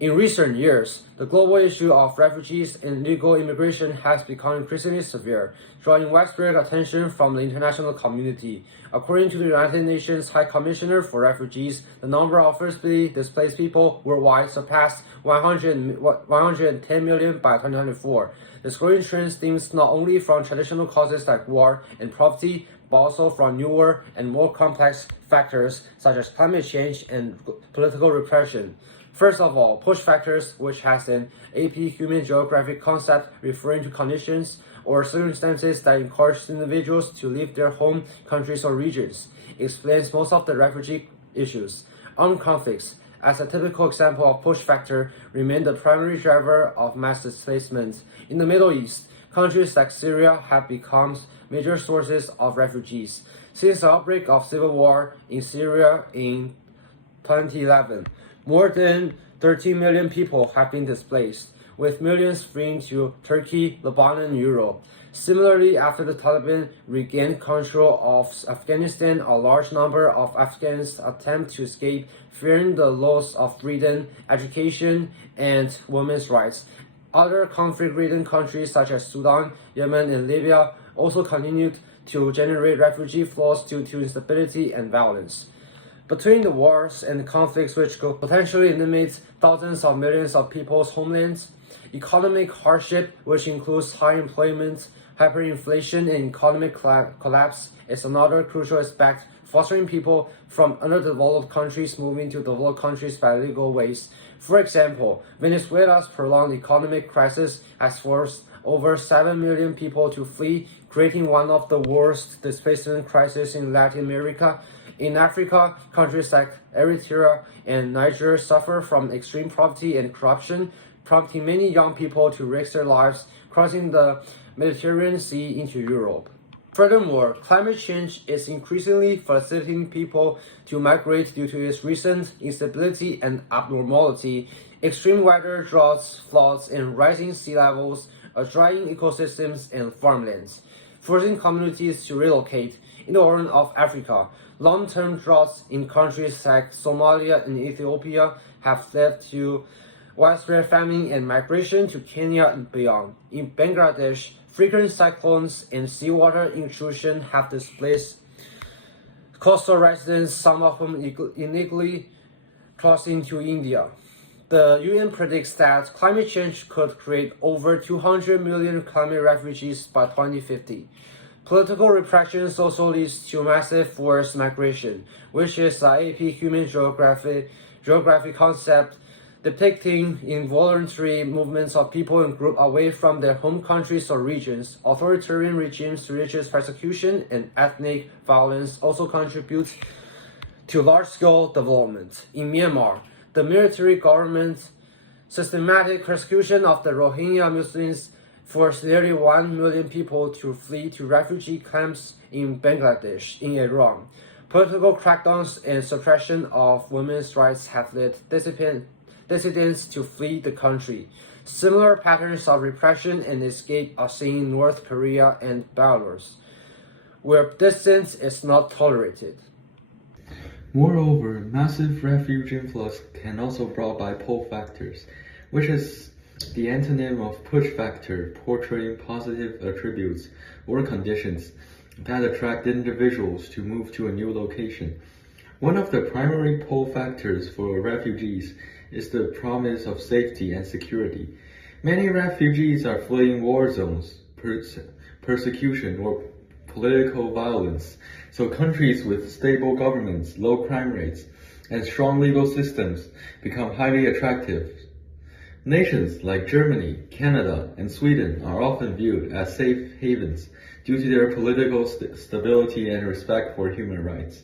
In recent years, the global issue of refugees and illegal immigration has become increasingly severe, drawing widespread attention from the international community. According to the United Nations High Commissioner for Refugees, the number of forcibly displaced people worldwide surpassed 110 million by 2024. This growing trend stems not only from traditional causes like war and poverty, but also from newer and more complex factors such as climate change and political repression. First of all, push factors, which has an AP human geographic concept referring to conditions or circumstances that encourage individuals to leave their home countries or regions, explains most of the refugee issues. Armed conflicts, as a typical example of push factor, remain the primary driver of mass displacement. In the Middle East, countries like Syria have become major sources of refugees. Since the outbreak of civil war in Syria in 2011, more than 13 million people have been displaced, with millions fleeing to Turkey, Lebanon, and Europe. Similarly, after the Taliban regained control of Afghanistan, a large number of Afghans attempt to escape, fearing the loss of freedom, education, and women's rights. Other conflict-ridden countries such as Sudan, Yemen, and Libya also continued to generate refugee flows due to instability and violence. Between the wars and conflicts which could potentially eliminate thousands of millions of people's homelands, economic hardship, which includes high employment, hyperinflation, and economic collapse, is another crucial aspect, fostering people from underdeveloped countries moving to developed countries by legal ways. For example, Venezuela's prolonged economic crisis has forced over 7 million people to flee, creating one of the worst displacement crises in Latin America. In Africa, countries like Eritrea and Niger suffer from extreme poverty and corruption, prompting many young people to risk their lives crossing the Mediterranean Sea into Europe. Furthermore, climate change is increasingly facilitating people to migrate due to its recent instability and abnormality. Extreme weather, droughts, floods, and rising sea levels are drying ecosystems and farmlands, forcing communities to relocate. In the Horn of Africa, long-term droughts in countries like Somalia and Ethiopia have led to widespread famine and migration to Kenya and beyond. In Bangladesh, frequent cyclones and seawater intrusion have displaced coastal residents, some of whom illegally crossing to India. The UN predicts that climate change could create over 200 million climate refugees by 2050. Political repression also leads to massive forced migration, which is the AP human geographic concept depicting involuntary movements of people and groups away from their home countries or regions. Authoritarian regimes, religious persecution, and ethnic violence also contribute to large-scale development. In Myanmar, the military government's systematic persecution of the Rohingya Muslims forced nearly 1 million people to flee to refugee camps in Bangladesh, in Iran. Political crackdowns and suppression of women's rights have led dissidents to flee the country. Similar patterns of repression and escape are seen in North Korea and Belarus, where dissent is not tolerated. Moreover, massive refugee influx can also be brought by pull factors, which is the antonym of push factor, portraying positive attributes or conditions that attract individuals to move to a new location. One of the primary pull factors for refugees is the promise of safety and security. Many refugees are fleeing war zones, persecution, or political violence, so countries with stable governments, low crime rates, and strong legal systems become highly attractive. Nations like Germany, Canada, and Sweden are often viewed as safe havens due to their political stability and respect for human rights.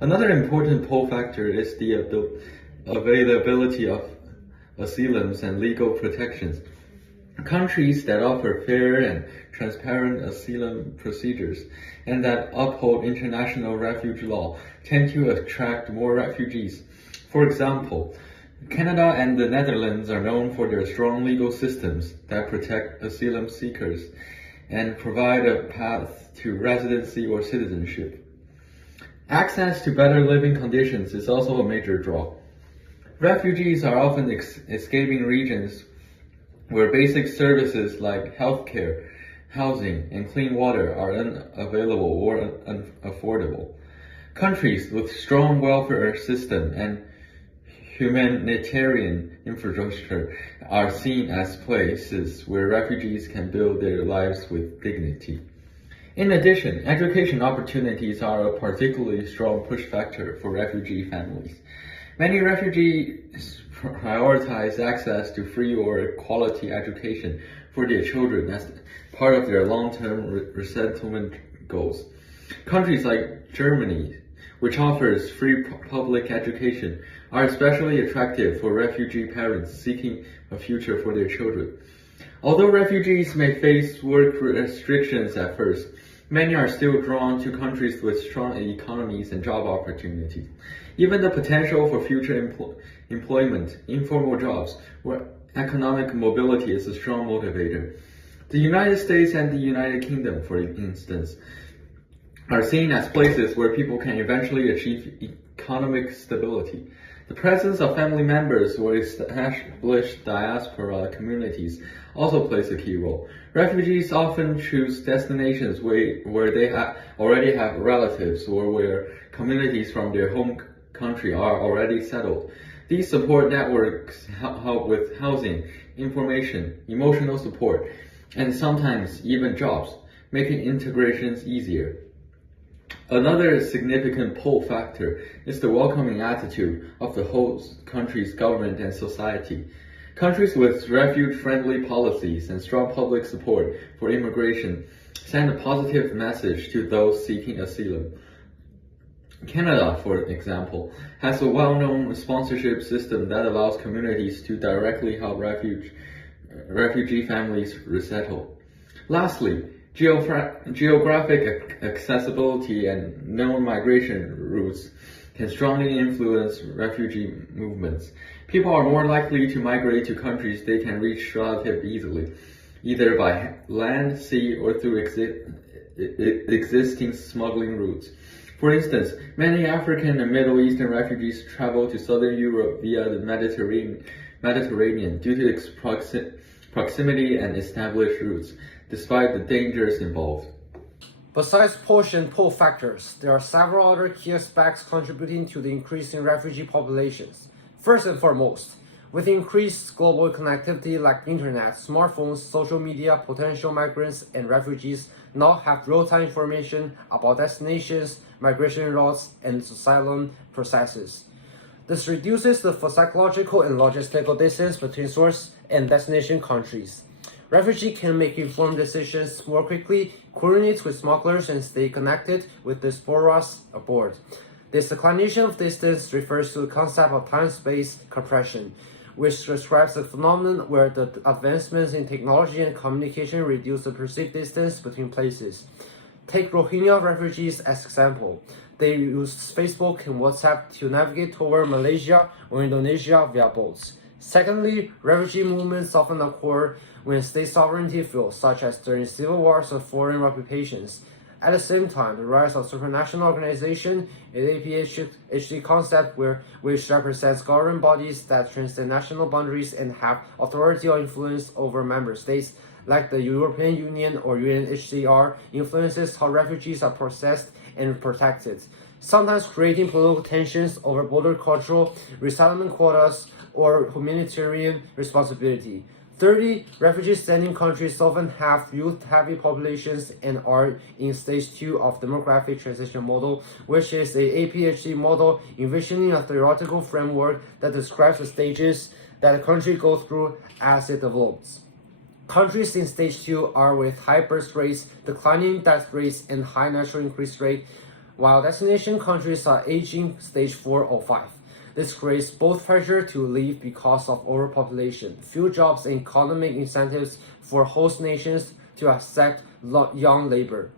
Another important pull factor is the availability of asylums and legal protections. Countries that offer fair and transparent asylum procedures and that uphold international refugee law tend to attract more refugees. For example, Canada and the Netherlands are known for their strong legal systems that protect asylum seekers and provide a path to residency or citizenship. Access to better living conditions is also a major draw. Refugees are often escaping regions where basic services like healthcare, housing, and clean water are unavailable or unaffordable. Countries with strong welfare system and humanitarian infrastructure are seen as places where refugees can build their lives with dignity. In addition, education opportunities are a particularly strong push factor for refugee families. Many refugees prioritize access to free or quality education for their children as part of their long-term resettlement goals. Countries like Germany, which offers free public education, are especially attractive for refugee parents seeking a future for their children. Although refugees may face work restrictions at first, many are still drawn to countries with strong economies and job opportunities. Even the potential for future employment, informal jobs, or economic mobility is a strong motivator. The United States and the United Kingdom, for instance, are seen as places where people can eventually achieve economic stability. The presence of family members or established diaspora communities also plays a key role. Refugees often choose destinations where they already have relatives or where communities from their home country are already settled. These support networks help with housing, information, emotional support, and sometimes even jobs, making integrations easier. Another significant pull factor is the welcoming attitude of the host country's government and society. Countries with refuge-friendly policies and strong public support for immigration send a positive message to those seeking asylum. Canada, for example, has a well-known sponsorship system that allows communities to directly help refugee families resettle. Lastly, geographic accessibility and known migration routes can strongly influence refugee movements. People are more likely to migrate to countries they can reach relatively easily, either by land, sea, or through existing smuggling routes. For instance, many African and Middle Eastern refugees travel to southern Europe via the Mediterranean due to its proximity and established routes, despite the dangers involved. Besides push and pull factors, there are several other key aspects contributing to the increase in refugee populations. First and foremost, with increased global connectivity like internet, smartphones, social media, potential migrants and refugees now have real-time information about destinations, migration routes, and asylum processes. This reduces the psychological and logistical distance between source and destination countries. Refugees can make informed decisions more quickly, coordinate with smugglers, and stay connected with diasporas abroad. This declination of distance refers to the concept of time-space compression, which describes a phenomenon where the advancements in technology and communication reduce the perceived distance between places. Take Rohingya refugees as example. They use Facebook and WhatsApp to navigate toward Malaysia or Indonesia via boats. Secondly, refugee movements often occur when state sovereignty fails, such as during civil wars or foreign occupations. At the same time, the rise of supranational organization and APHD concept which represents government bodies that transcend national boundaries and have authority or influence over member states, like the European Union or UNHCR, influences how refugees are processed and protected, sometimes creating political tensions over border control, resettlement quotas, or humanitarian responsibility. Thirdly, refugee-sending countries often have youth-heavy populations and are in stage 2 of demographic transition model, which is a APHD model envisioning a theoretical framework that describes the stages that a country goes through as it develops. Countries in stage 2 are with high birth rates, declining death rates, and high natural increase rate, while destination countries are aging stage 4 or 5. This creates both pressure to leave because of overpopulation, few jobs, and economic incentives for host nations to accept young labor.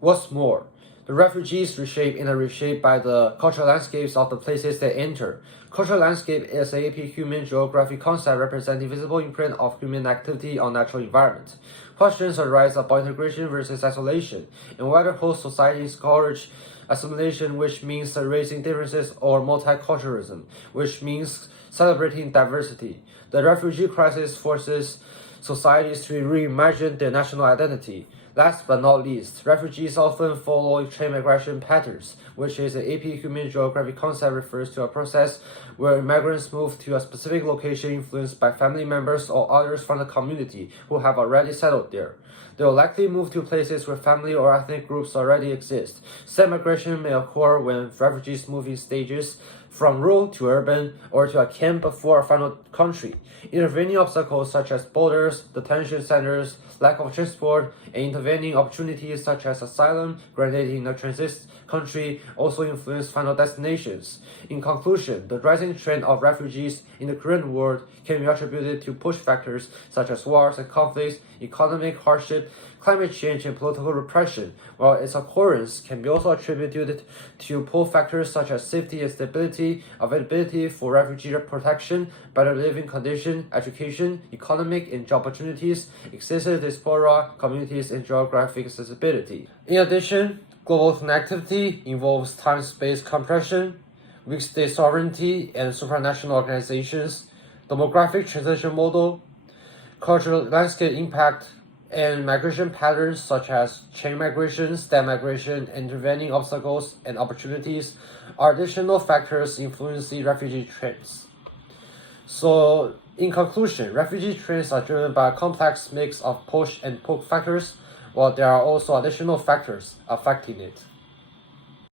What's more, the refugees reshape and are reshaped by the cultural landscapes of the places they enter. Cultural landscape is a human geographic concept representing visible imprint of human activity on natural environment. Questions arise about integration versus isolation, and whether host societies encourage assimilation, which means erasing differences, or multiculturalism, which means celebrating diversity. The refugee crisis forces societies to reimagine their national identity. Last but not least, refugees often follow chain migration patterns, which is an AP Human Geography concept refers to a process where migrants move to a specific location influenced by family members or others from the community who have already settled there. They will likely move to places where family or ethnic groups already exist. Said migration may occur when refugees move in stages from rural to urban or to a camp before a final country. Intervening obstacles such as borders, detention centers, lack of transport, and intervening opportunities such as asylum granted in a transit country also influence final destinations. In conclusion, the rising trend of refugees in the current world can be attributed to push factors such as wars and conflicts, economic hardship, climate change, and political repression, while its occurrence can be also attributed to pull factors such as safety and stability, availability for refugee protection, better living conditions, education, economic and job opportunities, excessive diaspora, communities, and geographic accessibility. In addition, global connectivity involves time-space compression, weak state sovereignty and supranational organizations, demographic transition model, cultural landscape impact, and migration patterns such as chain migration, stem migration, intervening obstacles, and opportunities are additional factors influencing refugee trends. So, in conclusion, refugee trends are driven by a complex mix of push and pull factors, while there are also additional factors affecting it.